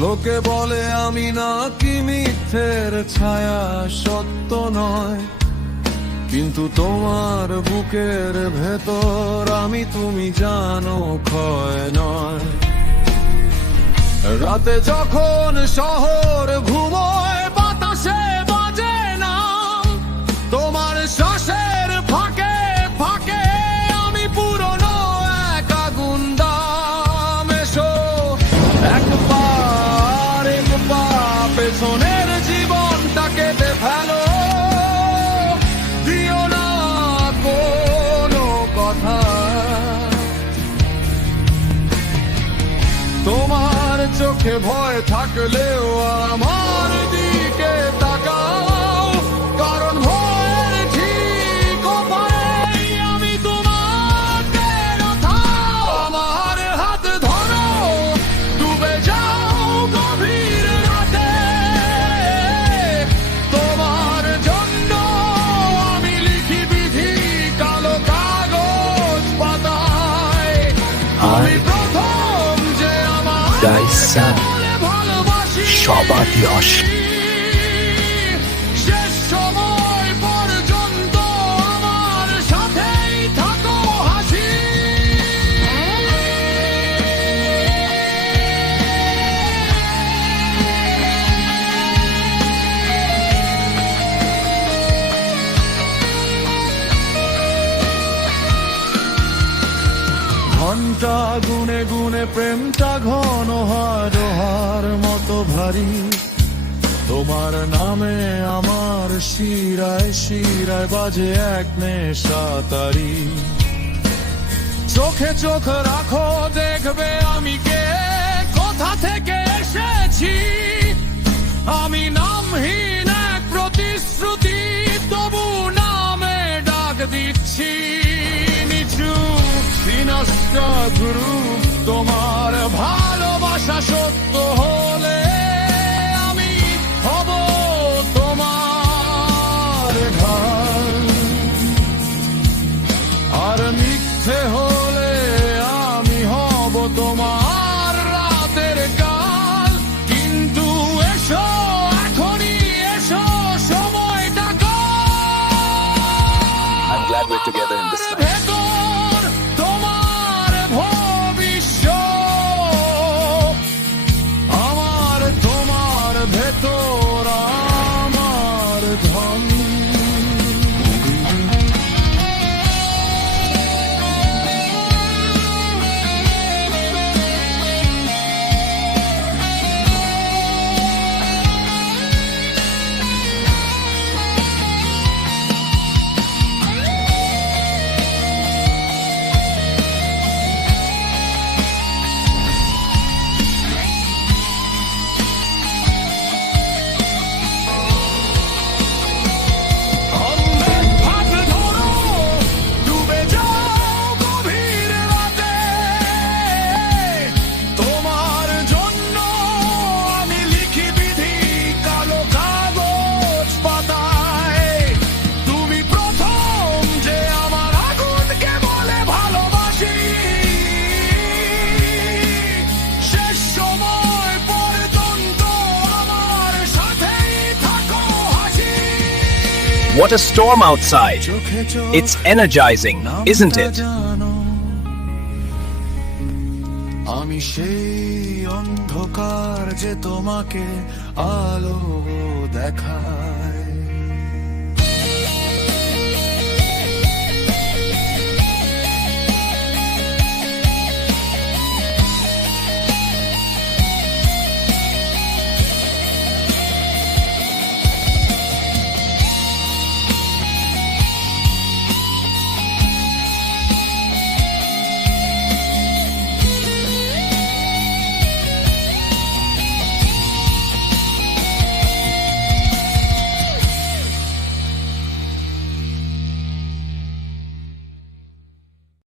লোকে বলে আমি নাকি মিথ্যের ছায়া, সত্য নয়, কিন্তু তোমার বুকের ভেতর আমি তুমি জানো ক্ষয় নয়। রাতে যখন শহর ঘুমোয় বাতাসে বাজে না, তোমার শ্বাসের ফাঁকে ফাঁকে আমি পুরনো এক আগুন দাম। এসো একবার পেছনের জীবনটাকে ফেলো, দিও না কোনো কথা। তোমার চোখে ভয় থাকলেও আমার দিকে তাকাও, কারণ ভয়ের ঠিক ওপারে আমি তোমাকে রাখাও। আমার হাত ধরো, ডুবে যাও গভীর রাতে, তোমার জন্য আমি লিখি বিধি কালো কাগজ পাতায়। আমি প্রথম যে সবাদিয়স শেষ সময় পর্যন্ত আমার সাথেই থাকো হাসি। ঘন্টা গুনে গুনে প্রেমটা ঘন হয় লোহার মতো ভারী, তোমার নামে আমার শিরায় শিরায় বাজে এক নেশাতারি। চোখে চোখ রাখো, দেখবে আমি কে, কোথা থেকে এসেছি। আমি নামহীন এক প্রতিশ্রুতি, তবু নামে ডাক দিচ্ছি। নিচু বিনষ্ট গুরু, তোমার ভালোবাসা সত্য হলে আমি হব তোমার ঘর, আর মিথ্যে হলে আমি হব তোমার রাতের কাল। কিন্তু এসো এখনই এসো, সময়টা I'm glad we're together in this life. ভেতর তোমার ভবিষ্যৎ, আমার তোমার ভেতর আমার ধন। What a storm outside. It's energizing, isn't it? আমি সেই অন্ধকার যে তোমাকে আলো দেখা।